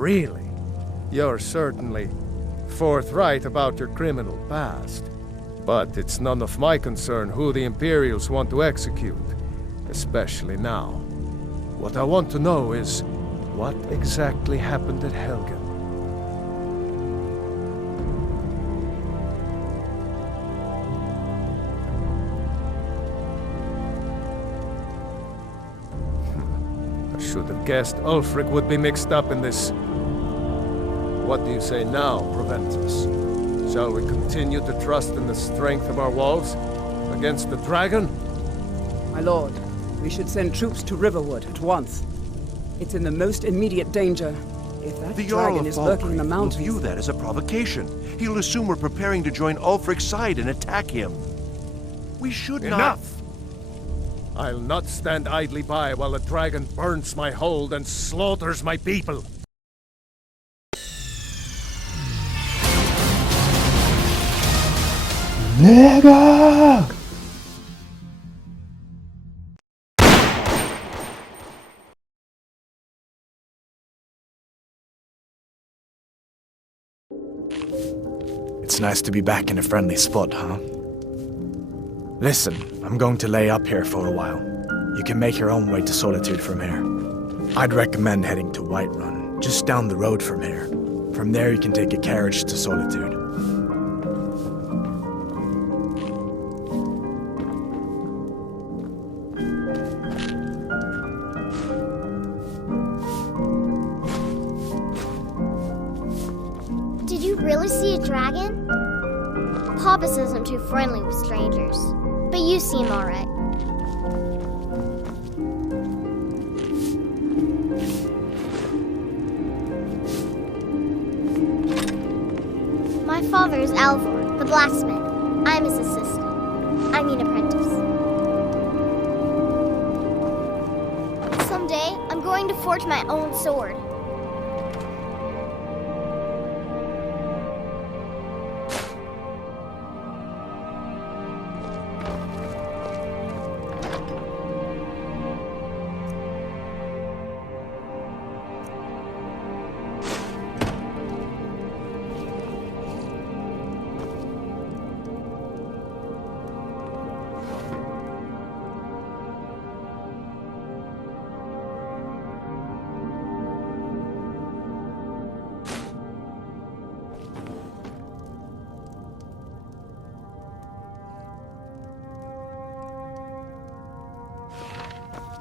Really? You're certainly forthright about your criminal past. But it's none of my concern who the Imperials want to execute, especially now. What I want to know is, what exactly happened at Helgen? I should have guessed Ulfric would be mixed up in this. What do you say now, Proventus? Shall we continue to trust in the strength of our walls against the dragon? My lord, we should send troops to Riverwood at once. It's in the most immediate danger. If that dragon is lurking in the mountains... will view that as a provocation. He'll assume we're preparing to join Ulfric's side and attack him. We should not... Enough! I'll not stand idly by while the dragon burns my hold and slaughters my people. Nigga! It's nice to be back in a friendly spot, huh? Listen, I'm going to lay up here for a while. You can make your own way to Solitude from here. I'd recommend heading to Whiterun, just down the road from here. From there you can take a carriage to Solitude. Did you really see a dragon? Papa says I'm too friendly with strangers, but you seem alright. My father is Alvor, the blacksmith. I'm his assistant. I mean apprentice. Someday, I'm going to forge my own sword.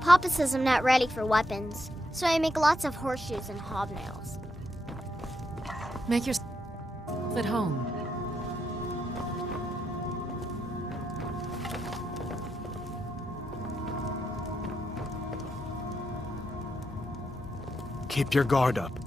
Papa says I'm not ready for weapons, so I make lots of horseshoes and hobnails. Make yourself at home. Keep your guard up.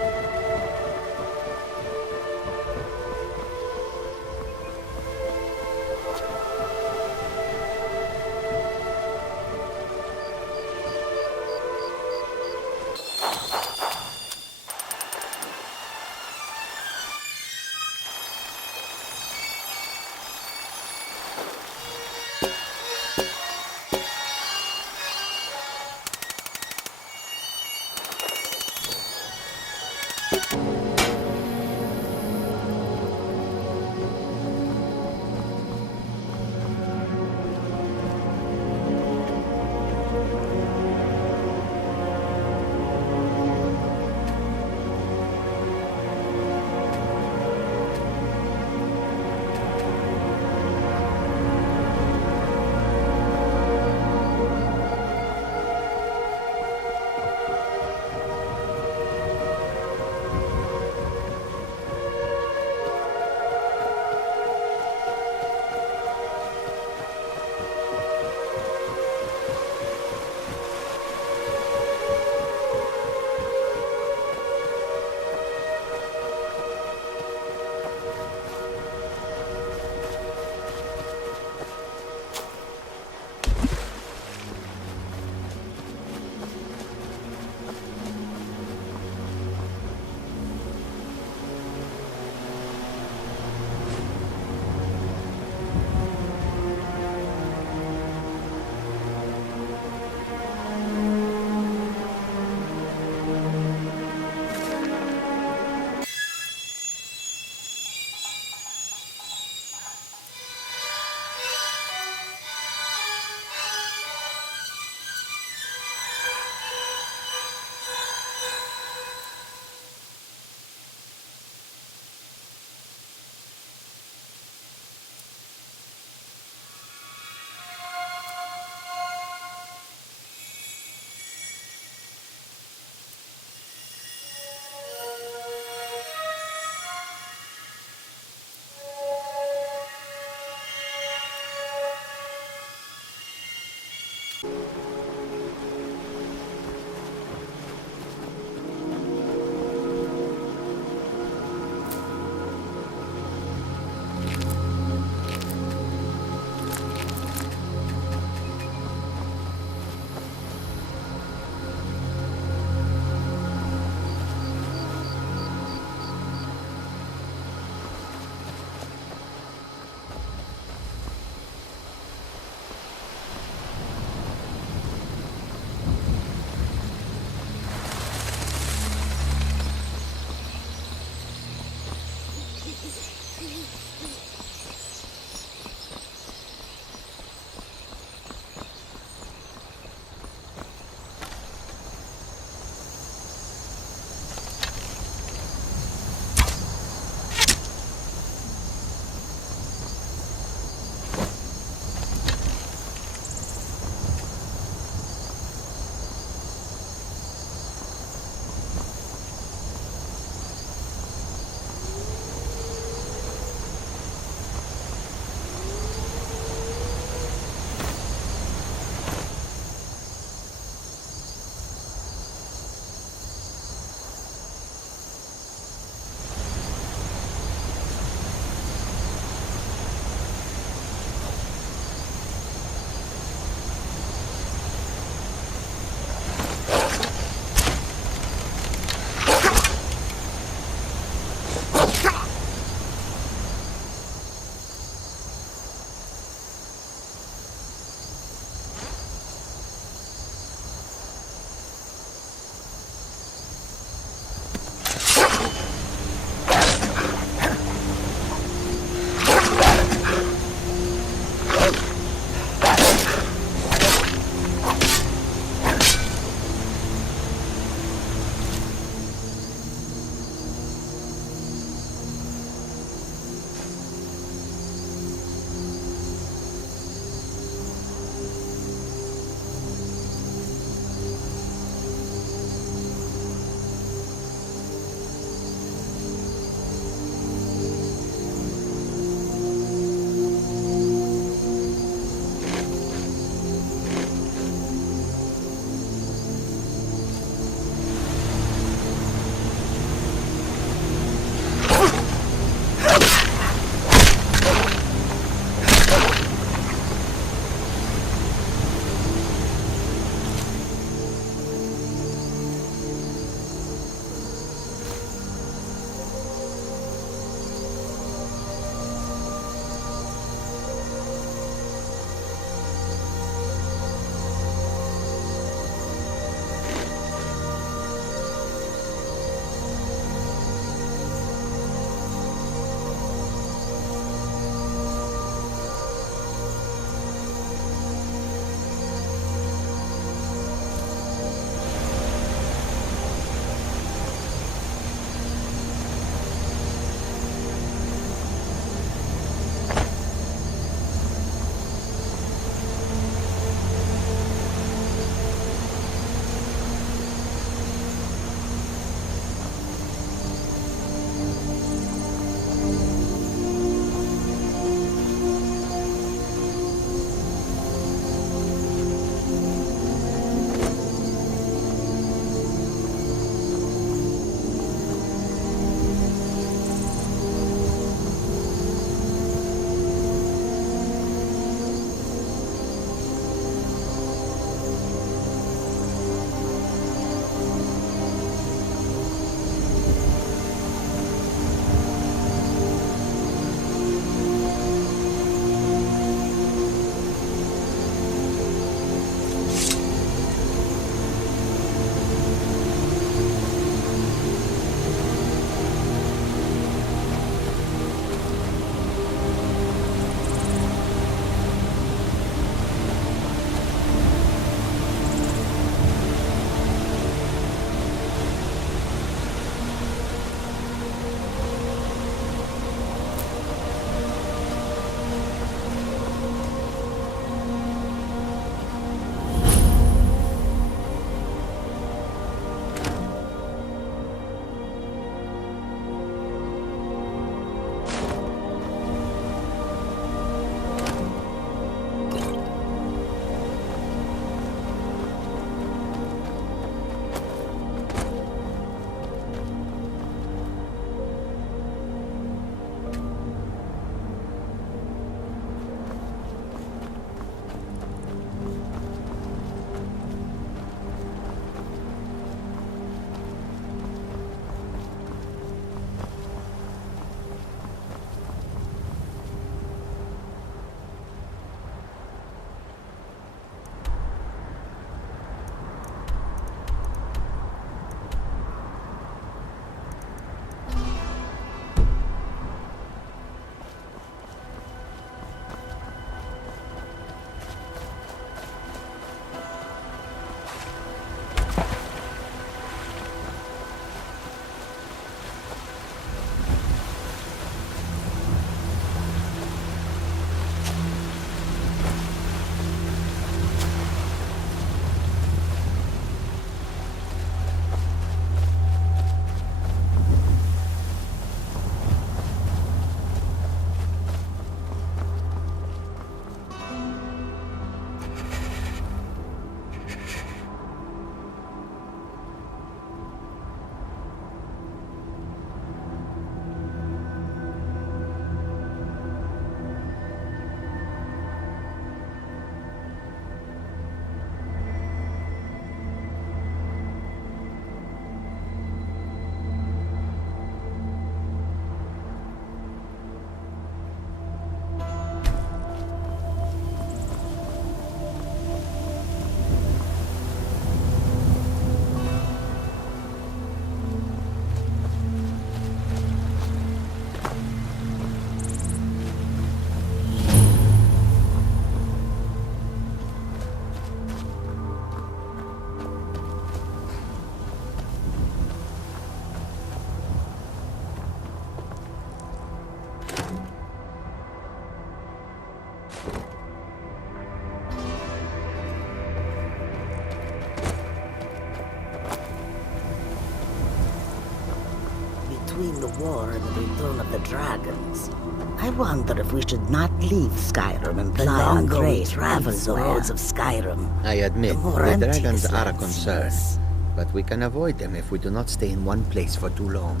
between the war and the return of the dragons, I wonder if we should not leave Skyrim and fly on Grey travel the roads of Skyrim. I admit, The more the empty dragons this are a land concern, seems. but we can avoid them if we do not stay in one place for too long.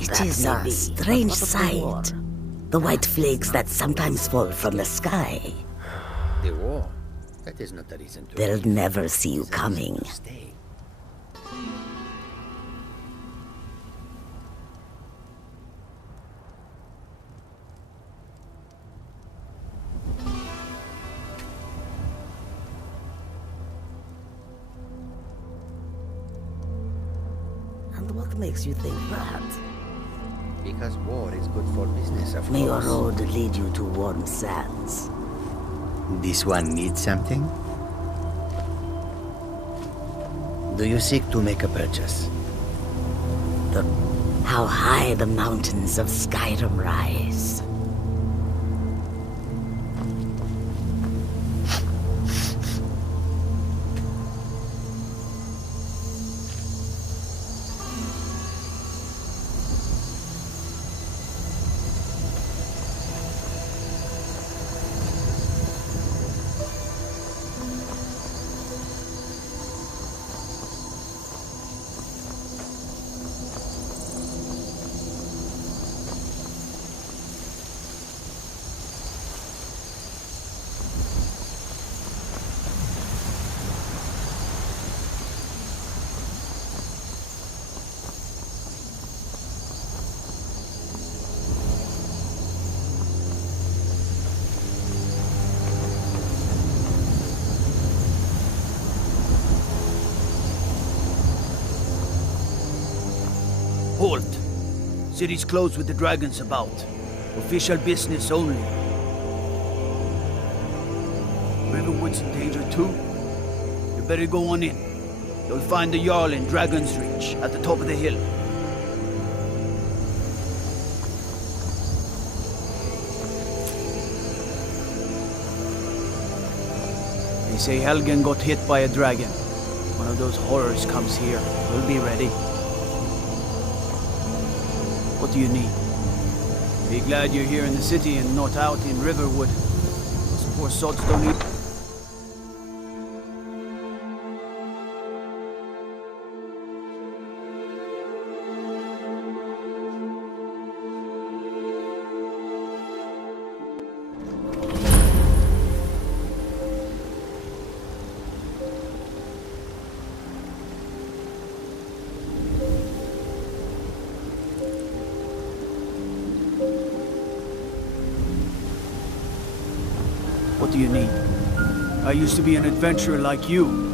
It is a strange sight. The white flakes that sometimes fall from the sky. The war? That is not a reason to... They'll never see you coming. Stay. And what makes you think that? Because war is good for business, of May your course. road lead you to warm sands. This one needs something? Do you seek to make a purchase? How high the mountains of Skyrim rise. Halt! City's closed with the dragons about. Official business only. Riverwood's in danger too? You better go on in. You'll find the Jarl in Dragon's Reach, at the top of the hill. They say Helgen got hit by a dragon. One of those horrors comes here. We'll be ready. What do you need? Be glad you're here in the city and not out in Riverwood. Those poor sods don't need... What do you need? I used to be an adventurer like you.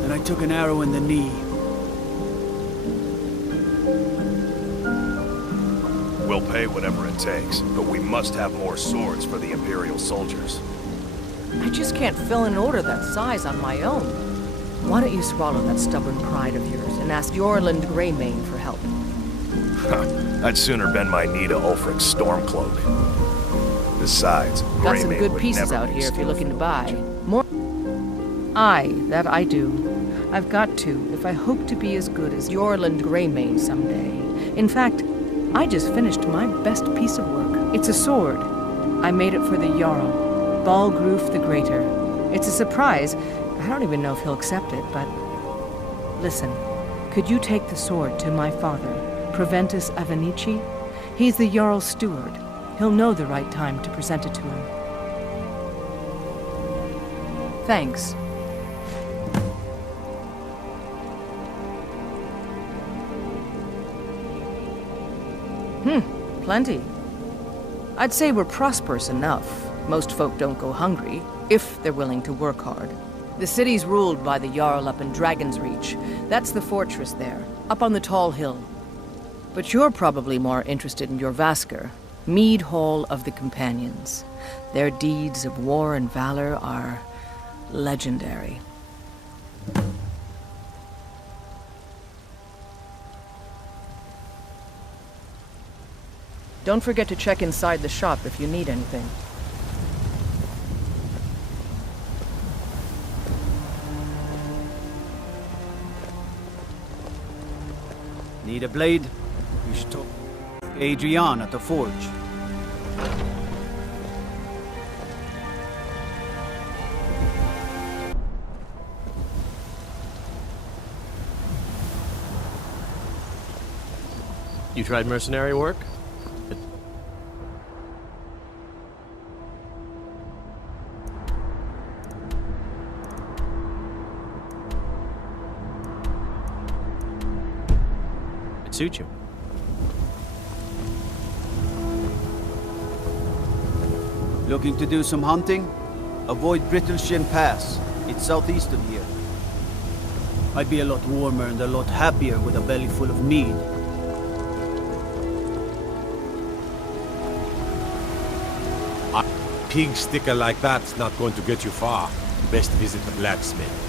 Then I took an arrow in the knee. We'll pay whatever it takes, but we must have more swords for the Imperial soldiers. I just can't fill an order that size on my own. Why don't you swallow that stubborn pride of yours and ask Yorland Greymane for help? I'd sooner bend my knee to Ulfric's Stormcloak. Besides, Got some Greymane good would pieces never out be here if you're looking to stealing buy. much. More. Aye, that I do. I've got to, if I hope to be as good as Yorland Greymane someday. In fact, I just finished my best piece of work. It's a sword. I made it for the Jarl, Balgruf the Greater. It's a surprise. I don't even know if he'll accept it, but... Listen, could you take the sword to my father, Proventus Avenici? He's the Jarl's steward. He'll know the right time to present it to him. Thanks. Plenty. I'd say we're prosperous enough. Most folk don't go hungry, if they're willing to work hard. The city's ruled by the Jarl up in Dragon's Reach. That's the fortress there, up on the tall hill. But you're probably more interested in your Vasker, Mead Hall of the Companions. Their deeds of war and valor are legendary. Don't forget to check inside the shop if you need anything. Need a blade? We should talk to Adrian at the forge. You tried mercenary work? It suits you. Looking to do some hunting? Avoid Brittleshin Pass. It's southeast of here. I'd be a lot warmer and a lot happier with a belly full of mead. A pig sticker like that's not going to get you far. Best visit the blacksmith.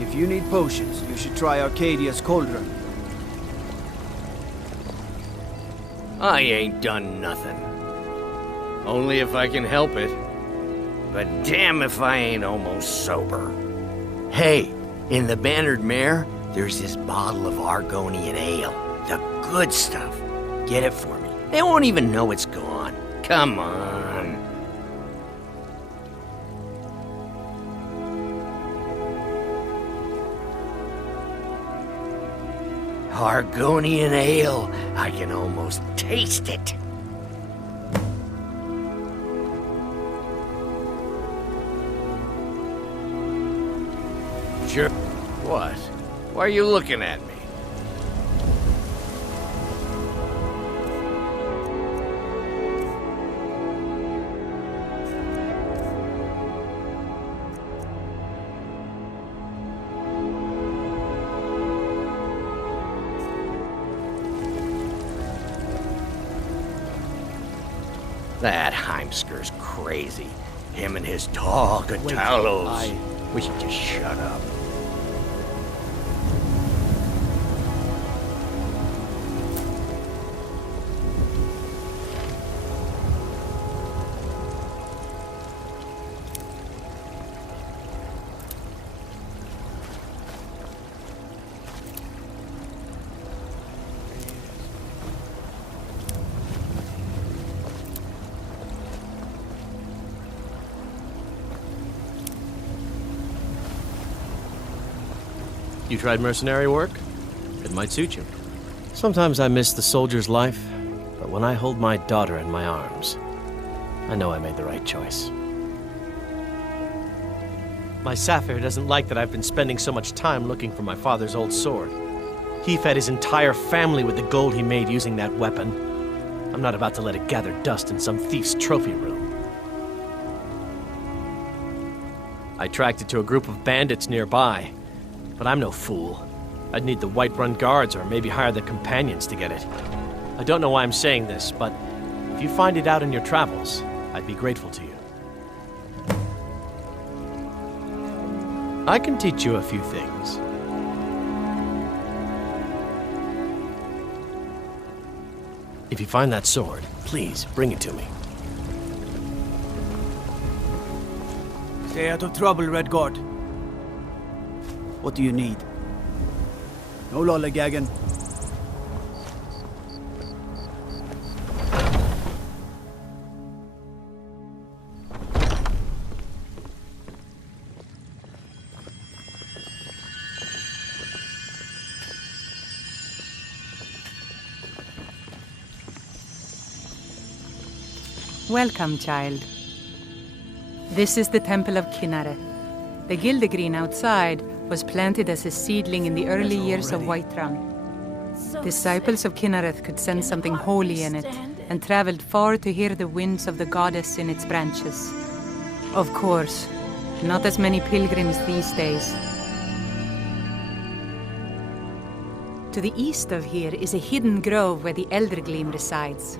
If you need potions, you should try Arcadia's Cauldron. I ain't done nothing. Only if I can help it. But damn if I ain't almost sober. Hey, in the Bannered Mare, there's this bottle of Argonian ale. The good stuff. Get it for me. They won't even know it's gone. Come on. Argonian ale. I can almost taste it. Sure. What? Why are you looking at me? That Heimskir's crazy. Him and his dog, Talos. We should just shut up. You tried mercenary work? It might suit you. Sometimes I miss the soldier's life, but when I hold my daughter in my arms, I know I made the right choice. My Saphir doesn't like that I've been spending so much time looking for my father's old sword. He fed his entire family with the gold he made using that weapon. I'm not about to let it gather dust in some thief's trophy room. I tracked it to a group of bandits nearby. But I'm no fool. I'd need the Whiterun guards or maybe hire the companions to get it. I don't know why I'm saying this, but if you find it out in your travels, I'd be grateful to you. I can teach you a few things. If you find that sword, please bring it to me. Stay out of trouble, Redguard. What do you need? No lollygagging. Welcome, child. This is the Temple of Kinnareth. The Gildegreen outside was planted as a seedling in the early years of Whiterun. Disciples of Kinnareth could sense something holy in it, and traveled far to hear the winds of the goddess in its branches. Of course, not as many pilgrims these days. To the east of here is a hidden grove where the Eldergleam resides.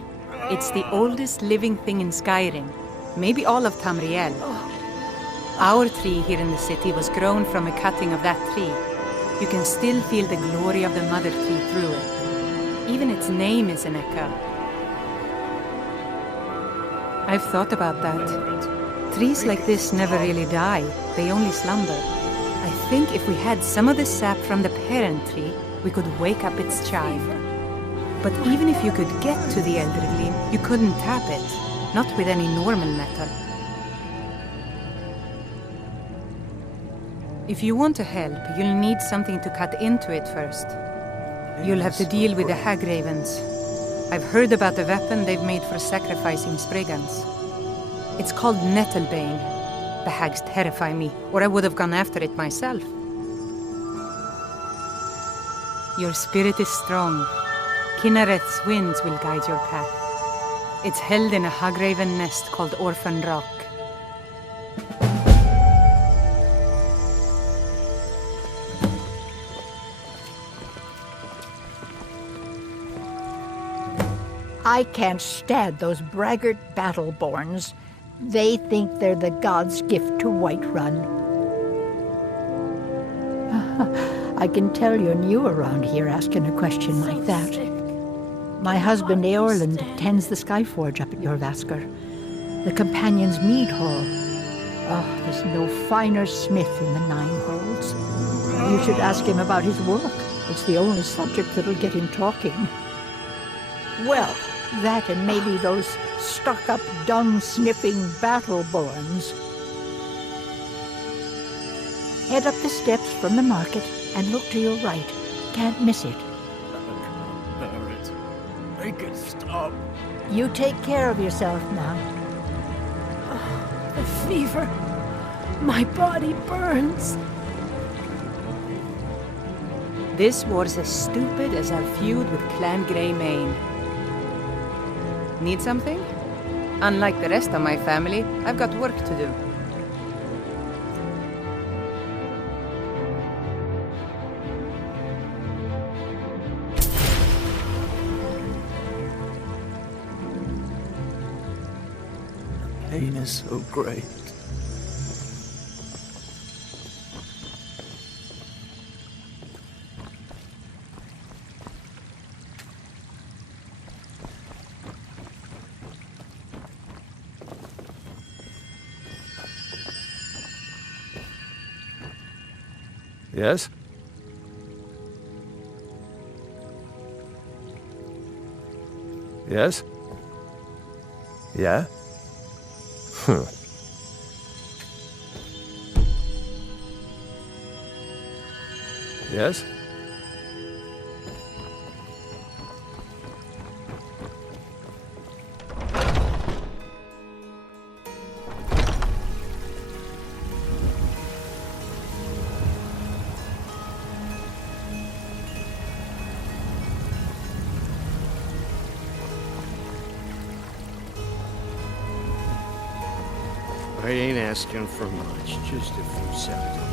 It's the oldest living thing in Skyrim, maybe all of Tamriel. Our tree here in the city was grown from a cutting of that tree. You can still feel the glory of the mother tree through it. Even its name is an echo. I've thought about that. Trees like this never really die, they only slumber. I think if we had some of the sap from the parent tree, we could wake up its child. But even if you could get to the elderly, you couldn't tap it, not with any normal metal. If you want to help, you'll need something to cut into it first. You'll have to deal with the hag ravens. I've heard about the weapon they've made for sacrificing Spriggans. It's called Nettlebane. The hags terrify me, or I would have gone after it myself. Your spirit is strong. Kinnereth's winds will guide your path. It's held in a hagraven nest called Orphan Rock. I can't stand those braggart Battleborns. They think they're the gods' gift to Whiterun. I can tell you're new around here asking a question like that. My husband Eorland tends the Skyforge up at Jorvaskr, the Companion's Mead Hall. Oh, there's no finer smith in the Nine Halls. You should ask him about his work. It's the only subject that'll get him talking. Well, that and maybe those stuck-up, dung-sniffing Battleborns. Head up the steps from the market and look to your right. Can't miss it. Barrett, make it stop. You take care of yourself now. Oh, the fever. My body burns. This war's as stupid as our feud with Clan Greymane. Need something? Unlike the rest of my family, I've got work to do. The pain is so great. Yes? Yes? Yeah? Yes? I ain't asking for much, just a few seconds.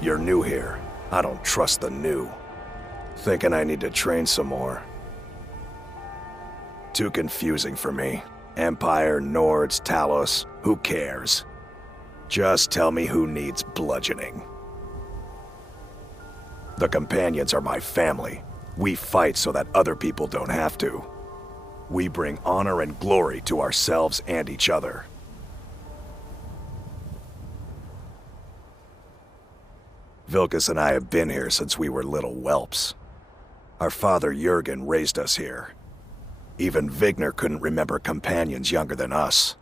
You're new here. I don't trust the new. Thinking I need to train some more. Too confusing for me. Empire, Nords, Talos, who cares? Just tell me who needs bludgeoning. The Companions are my family. We fight so that other people don't have to. We bring honor and glory to ourselves and each other. Vilkas and I have been here since we were little whelps. Our father Jurgen raised us here. Even Vigner couldn't remember companions younger than us.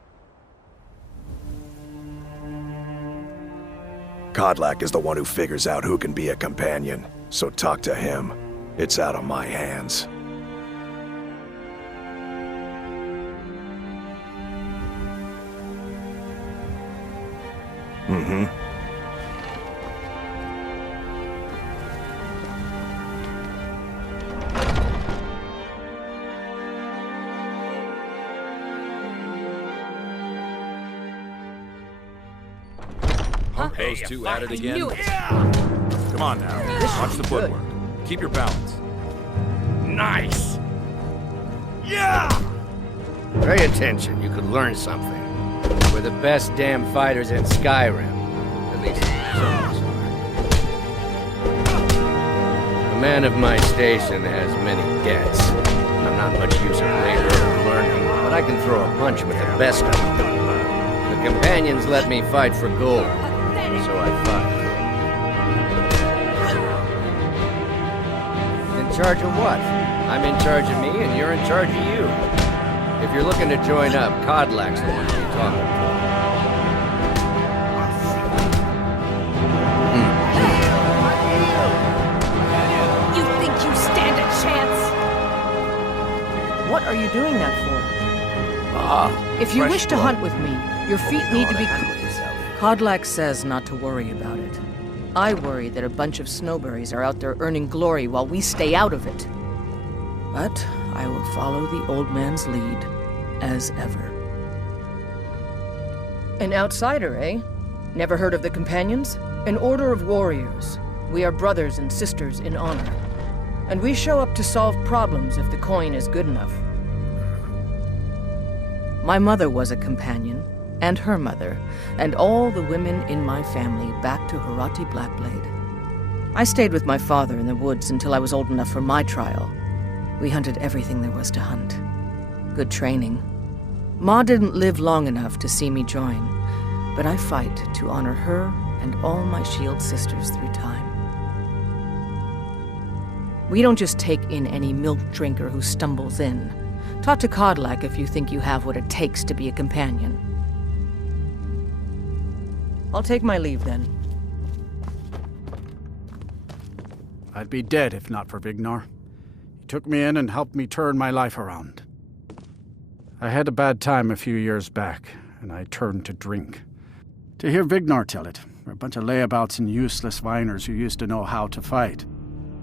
Kodlak is the one who figures out who can be a companion, so talk to him. It's out of my hands. Mm-hmm. Those two at it again? knew it. Come on now. Watch the footwork. Keep your balance. Nice! Yeah! Pay attention, you could learn something. We're the best damn fighters in Skyrim. At least some of us are. A man of my station has many debts. I'm not much use of labor or learning, but I can throw a punch with the best of them. The Companions let me fight for gold, so I fight. In charge of what? I'm in charge of me, and you're in charge of you. If you're looking to join up, Kodlak's the one you're talking to. You think you stand a chance? What are you doing that for? If you wish to hunt with me, your feet need to be... Kodlak says not to worry about it. I worry that a bunch of snowberries are out there earning glory while we stay out of it. But I will follow the old man's lead, as ever. An outsider, eh? Never heard of the Companions? An order of warriors. We are brothers and sisters in honor. And we show up to solve problems if the coin is good enough. My mother was a companion, and her mother, and all the women in my family back to Harati Blackblade. I stayed with my father in the woods until I was old enough for my trial. We hunted everything there was to hunt. Good training. Ma didn't live long enough to see me join, but I fight to honor her and all my shield sisters through time. We don't just take in any milk drinker who stumbles in. Talk to Kodlak if you think you have what it takes to be a companion. I'll take my leave then. I'd be dead if not for Vignar. He took me in and helped me turn my life around. I had a bad time a few years back, and I turned to drink. To hear Vignar tell it, we're a bunch of layabouts and useless whiners who used to know how to fight.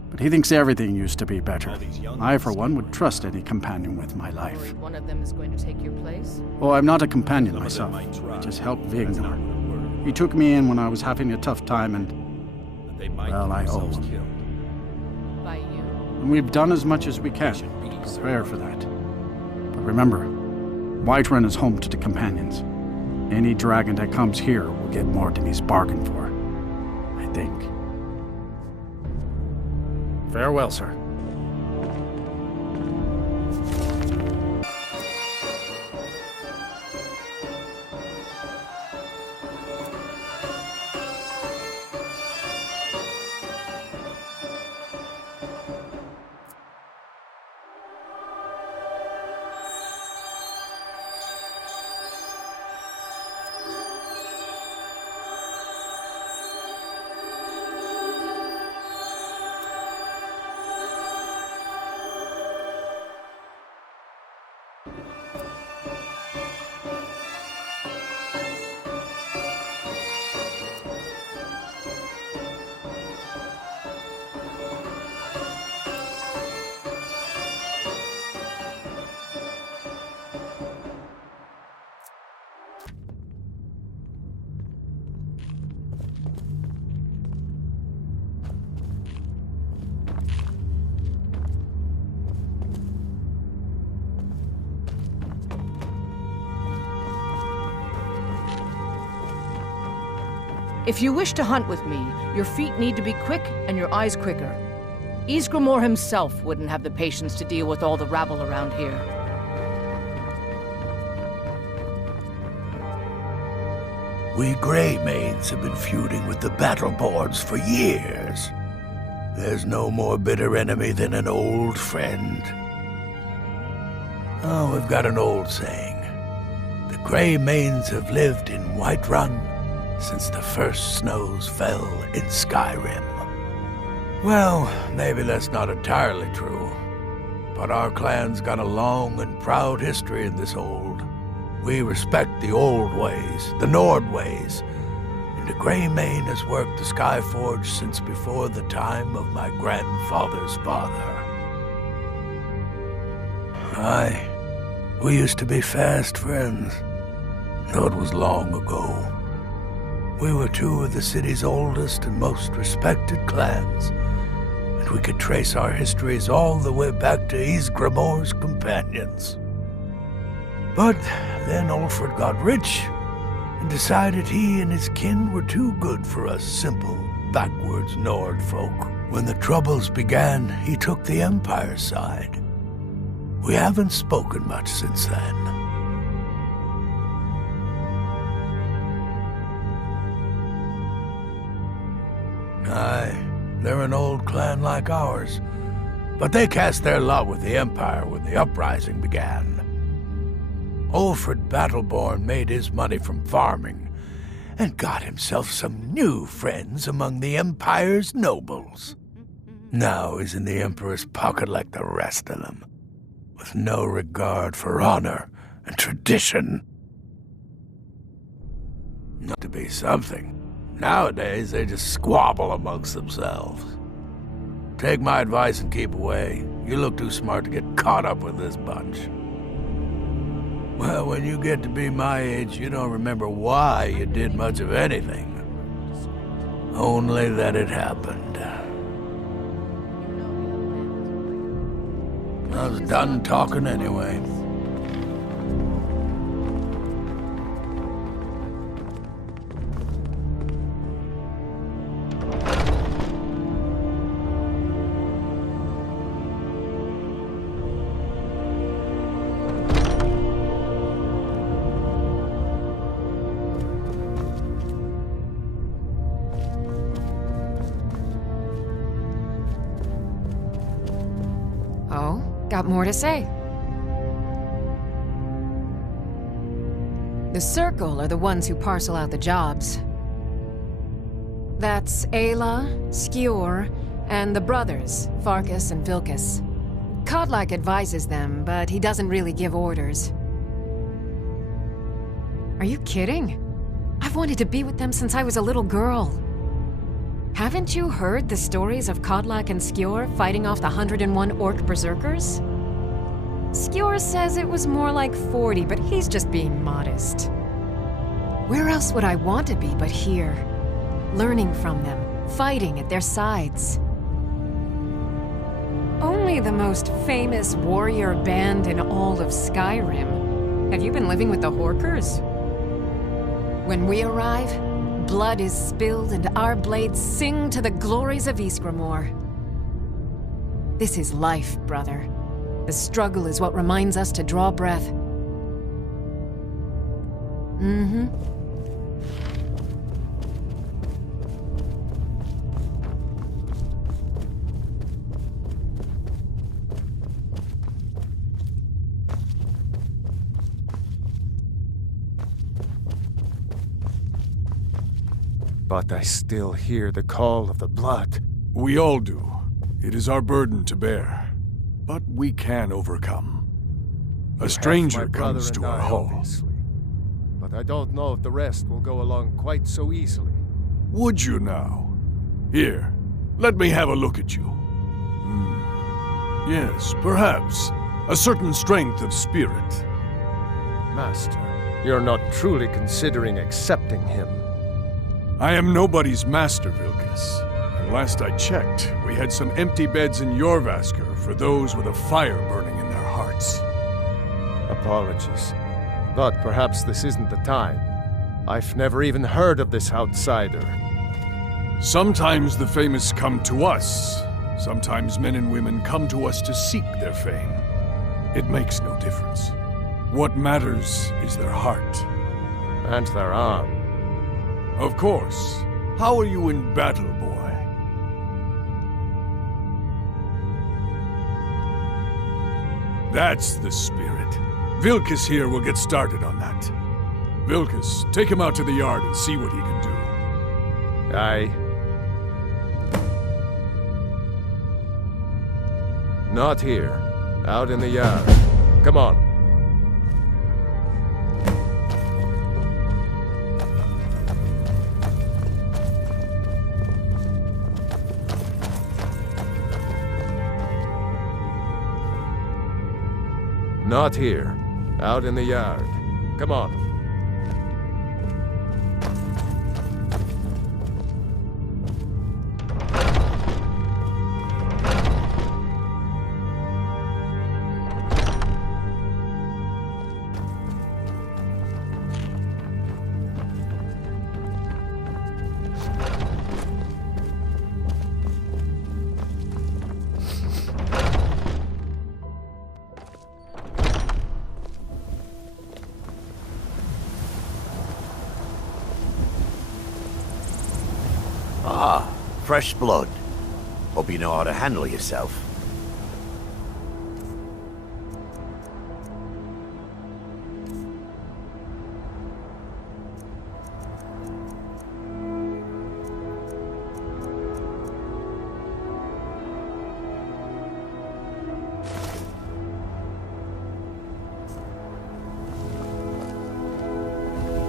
But he thinks everything used to be better. I, for one, would trust any companion with my life. One of them is going to take your place? Oh, I'm not a companion myself. I just helped Vignar. He took me in when I was having a tough time and, well, I owe him. By you? And we've done as much as we can to prepare for that. But remember, Whiterun is home to the companions. Any dragon that comes here will get more than he's bargained for, I think. Farewell, sir. If you wish to hunt with me, your feet need to be quick and your eyes quicker. Ysgramor himself wouldn't have the patience to deal with all the rabble around here. We Greymaids have been feuding with the Battleborns for years. There's no more bitter enemy than an old friend. Oh, we've got an old saying. The Greymanes have lived in Whiterun since the first snows fell in Skyrim. Well, maybe that's not entirely true, but our clan's got a long and proud history in this old. We respect the old ways, the Nord ways, and the Greymane has worked the Skyforge since before the time of my grandfather's father. Aye, we used to be fast friends, though it was long ago. We were two of the city's oldest and most respected clans, and we could trace our histories all the way back to Ysgramor's companions. But then Ulfred got rich and decided he and his kin were too good for us simple, backwards Nord folk. When the troubles began, he took the Empire's side. We haven't spoken much since then. Aye, they're an old clan like ours, but they cast their lot with the Empire when the uprising began. Ulfred Battleborn made his money from farming, and got himself some new friends among the Empire's nobles. Now he's in the Emperor's pocket like the rest of them, with no regard for honor and tradition. Not to be something. Nowadays, they just squabble amongst themselves. Take my advice and keep away. You look too smart to get caught up with this bunch. Well, when you get to be my age, you don't remember why you did much of anything. Only that it happened. I was done talking anyway. Got more to say. The Circle are the ones who parcel out the jobs. That's Ayla, Skjor, and the brothers, Farkas and Vilkas. Kodlak advises them, but he doesn't really give orders. Are you kidding? I've wanted to be with them since I was a little girl. Haven't you heard the stories of Kodlak and Skjor fighting off the 101 orc berserkers? Skjor says it was more like 40, but he's just being modest. Where else would I want to be but here? Learning from them, fighting at their sides. Only the most famous warrior band in all of Skyrim. Have you been living with the Horkers? When we arrive, blood is spilled and our blades sing to the glories of Ysgramor. This is life, brother. The struggle is what reminds us to draw breath. Mm-hmm. But I still hear the call of the blood. We all do. It is our burden to bear. But we can overcome. A stranger comes to our hall. But I don't know if the rest will go along quite so easily. Would you now? Here, let me have a look at you. Yes, perhaps. A certain strength of spirit. Master, you're not truly considering accepting him. I am nobody's master, Vilkas. And last I checked, we had some empty beds in Jorvaskr for those with a fire burning in their hearts. Apologies, but perhaps this isn't the time. I've never even heard of this outsider. Sometimes the famous come to us. Sometimes men and women come to us to seek their fame. It makes no difference. What matters is their heart. And their arm. Of course. How are you in battle, boy? That's the spirit. Vilkas here will get started on that. Vilkas, take him out to the yard and see what he can do. Aye. Not here. Out in the yard. Come on. Not here. Out in the yard. Come on. Fresh blood. Hope you know how to handle yourself.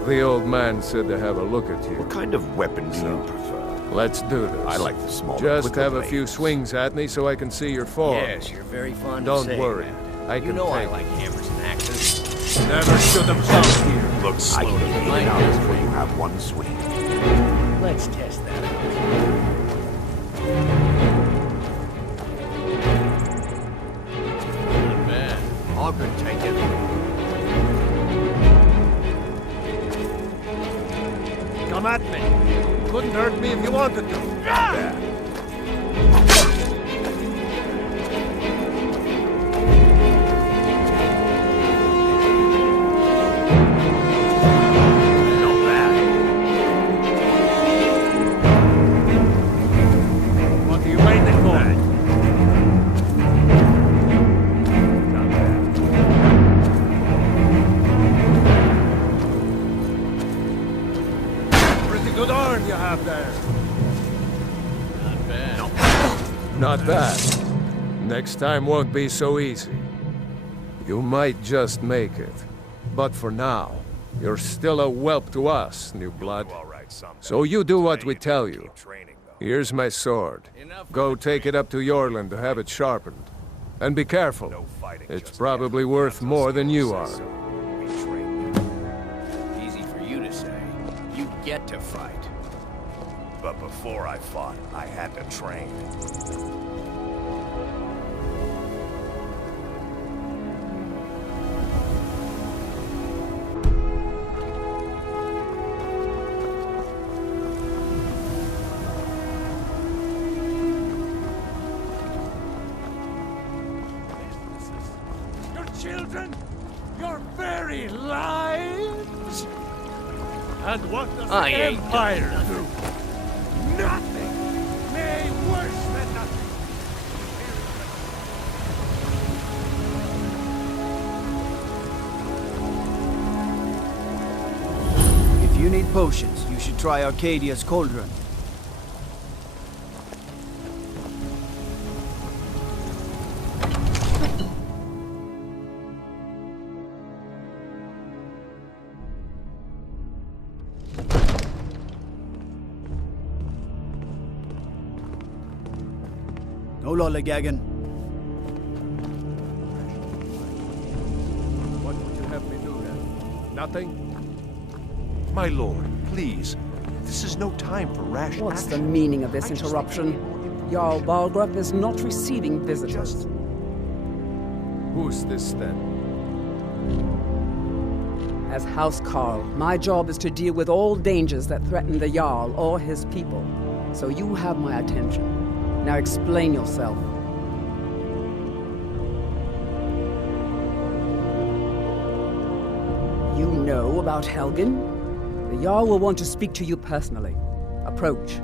The old man said to have a look at you. What kind of weapon do you prefer? Let's do this. I like the smaller, Just quicker have a blades. few swings at me so I can see your form. Yes, you're very fond Don't of saying worry. that. I You can know I take like hammers and axes. Never should have come here. Look slow to me now before you have one swing. Let's test that out. Not bad. I could take it. Come at me. Couldn't hurt me if you wanted to. Yeah. Not bad. Next time won't be so easy. You might just make it. But for now, you're still a whelp to us, new blood. So you do what we tell you. Here's my sword. Go take it up to Yorland to have it sharpened. And be careful. It's probably worth more than you are. Easy for you to say. You get to fight. But before I fought, I had to train. Your children, your very lives. And what does the Empire do? Nothing! Nay, worse than nothing! If you need potions, you should try Arcadia's cauldron. No lollygagging. What would you have me do then? Nothing? My lord, please. This is no time for rash What's the action. meaning of this interruption? Jarl Balgrup is not receiving visitors. Who's this then? As House Carl, my job is to deal with all dangers that threaten the Jarl or his people. So you have my attention. Now explain yourself. You know about Helgen? The Jarl will want to speak to you personally. Approach.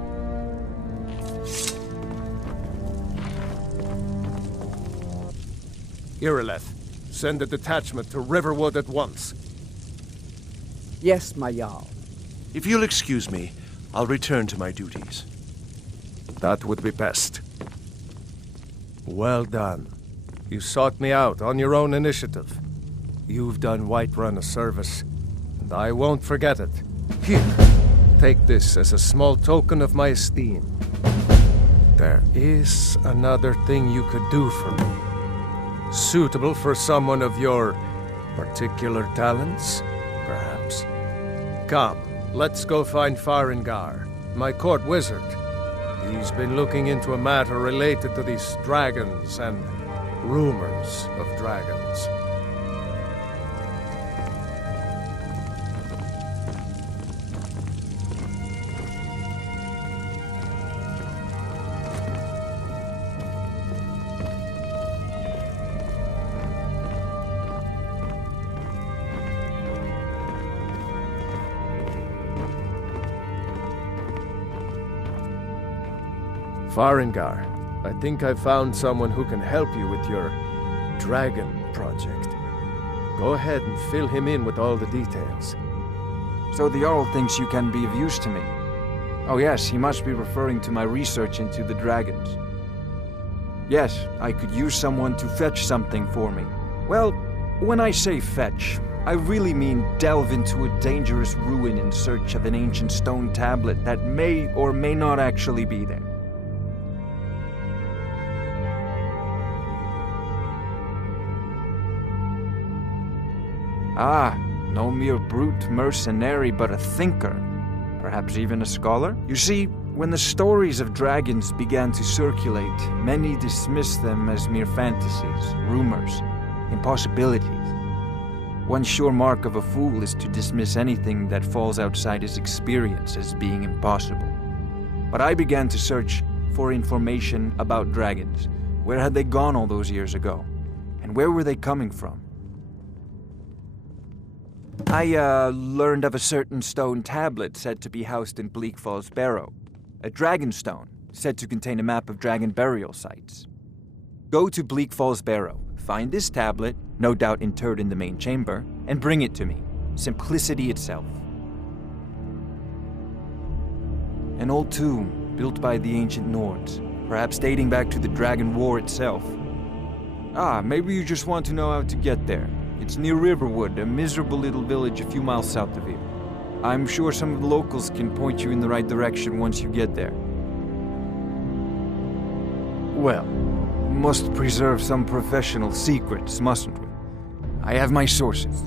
Irileth, send a detachment to Riverwood at once. Yes, my Jarl. If you'll excuse me, I'll return to my duties. That would be best. Well done. You sought me out on your own initiative. You've done Whiterun a service, and I won't forget it. Here, take this as a small token of my esteem. There is another thing you could do for me. Suitable for someone of your particular talents, perhaps. Come, let's go find Farengar, my court wizard. He's been looking into a matter related to these dragons and rumors of dragons. Farengar, I think I found someone who can help you with your dragon project. Go ahead and fill him in with all the details. So the Jarl thinks you can be of use to me. Oh yes, he must be referring to my research into the dragons. Yes, I could use someone to fetch something for me. Well, when I say fetch, I really mean delve into a dangerous ruin in search of an ancient stone tablet that may or may not actually be there. Ah, no mere brute mercenary, but a thinker. Perhaps even a scholar? You see, when the stories of dragons began to circulate, many dismissed them as mere fantasies, rumors, impossibilities. One sure mark of a fool is to dismiss anything that falls outside his experience as being impossible. But I began to search for information about dragons. Where had they gone all those years ago? And where were they coming from? I learned of a certain stone tablet said to be housed in Bleak Falls Barrow. A dragon stone, said to contain a map of dragon burial sites. Go to Bleak Falls Barrow, find this tablet, no doubt interred in the main chamber, and bring it to me. Simplicity itself. An old tomb, built by the ancient Nords, perhaps dating back to the Dragon War itself. Ah, maybe you just want to know how to get there. It's near Riverwood, a miserable little village a few miles south of here. I'm sure some of the locals can point you in the right direction once you get there. Well, must preserve some professional secrets, mustn't we? I have my sources.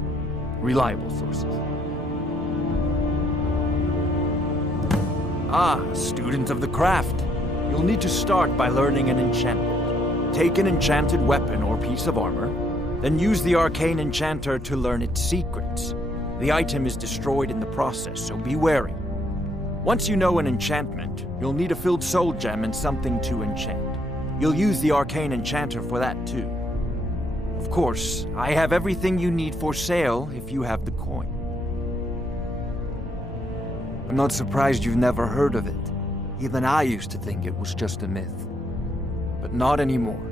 Reliable sources. Ah, student of the craft. You'll need to start by learning an enchantment. Take an enchanted weapon or piece of armor, then use the arcane enchanter to learn its secrets. The item is destroyed in the process, so be wary. Once you know an enchantment, you'll need a filled soul gem and something to enchant. You'll use the arcane enchanter for that too. Of course, I have everything you need for sale if you have the coin. I'm not surprised you've never heard of it. Even I used to think it was just a myth. But not anymore.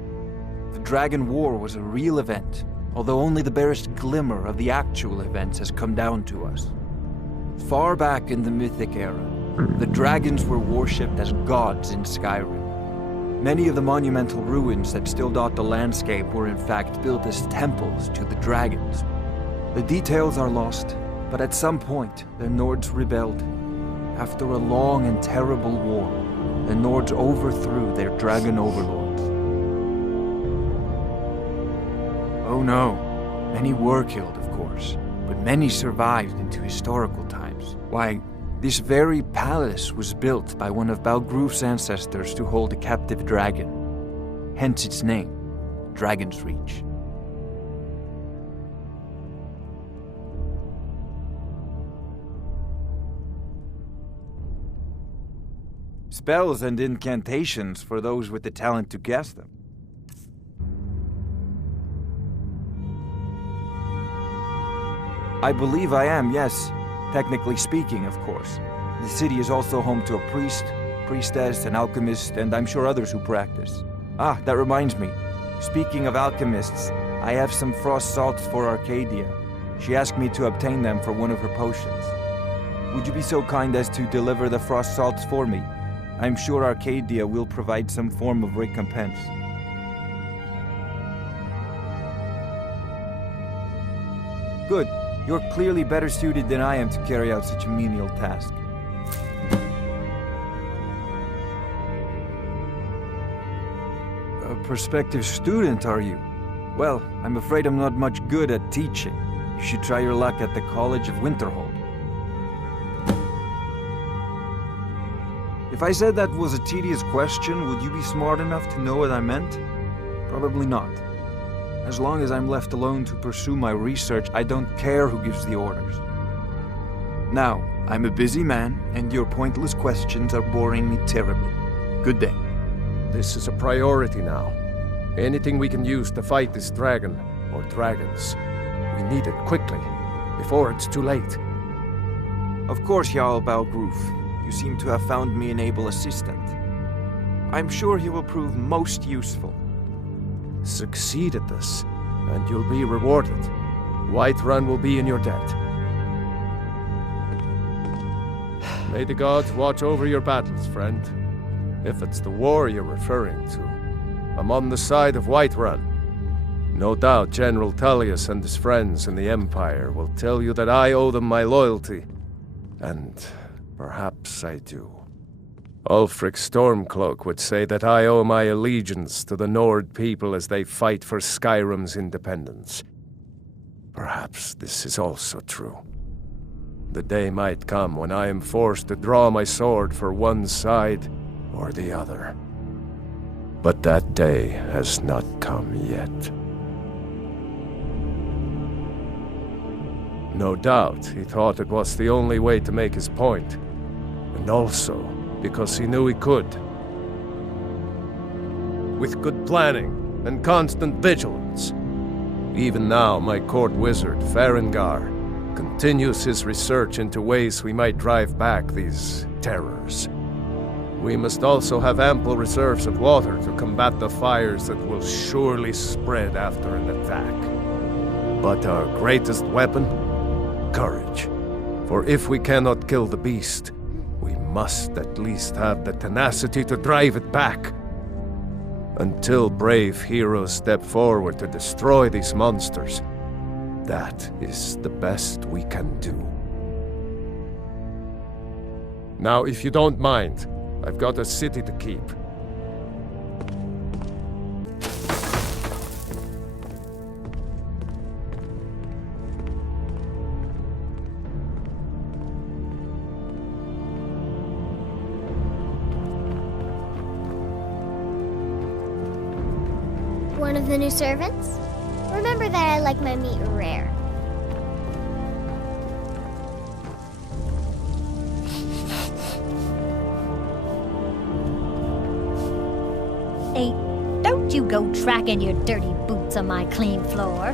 The Dragon War was a real event, although only the barest glimmer of the actual events has come down to us. Far back in the Mythic era, the dragons were worshipped as gods in Skyrim. Many of the monumental ruins that still dot the landscape were in fact built as temples to the dragons. The details are lost, but at some point, the Nords rebelled. After a long and terrible war, the Nords overthrew their dragon overlords. Oh no, many were killed, of course, but many survived into historical times. Why, this very palace was built by one of Balgruf's ancestors to hold a captive dragon. Hence its name, Dragon's Reach. Spells and incantations for those with the talent to cast them. I believe I am, yes. Technically speaking, of course. The city is also home to a priest, priestess, an alchemist, and I'm sure others who practice. Ah, that reminds me. Speaking of alchemists, I have some frost salts for Arcadia. She asked me to obtain them for one of her potions. Would you be so kind as to deliver the frost salts for me? I'm sure Arcadia will provide some form of recompense. Good. You're clearly better suited than I am to carry out such a menial task. A prospective student, are you? Well, I'm afraid I'm not much good at teaching. You should try your luck at the College of Winterhold. If I said that was a tedious question, would you be smart enough to know what I meant? Probably not. As long as I'm left alone to pursue my research, I don't care who gives the orders. Now, I'm a busy man, and your pointless questions are boring me terribly. Good day. This is a priority now. Anything we can use to fight this dragon, or dragons, we need it quickly, before it's too late. Of course, Jarl Balgruf. You seem to have found me an able assistant. I'm sure he will prove most useful. Succeed at this, and you'll be rewarded. Whiterun will be in your debt. May the gods watch over your battles, friend. If it's the war you're referring to, I'm on the side of Whiterun. No doubt General Tullius and his friends in the Empire will tell you that I owe them my loyalty. And perhaps I do. Ulfric Stormcloak would say that I owe my allegiance to the Nord people as they fight for Skyrim's independence. Perhaps this is also true. The day might come when I am forced to draw my sword for one side or the other. But that day has not come yet. No doubt he thought it was the only way to make his point, and also because he knew he could. With good planning and constant vigilance. Even now, my court wizard, Farengar, continues his research into ways we might drive back these terrors. We must also have ample reserves of water to combat the fires that will surely spread after an attack. But our greatest weapon? Courage. For if we cannot kill the beast, we must at least have the tenacity to drive it back. Until brave heroes step forward to destroy these monsters, that is the best we can do. Now, if you don't mind, I've got a city to keep. One of the new servants? Remember that I like my meat rare. Hey, don't you go tracking your dirty boots on my clean floor.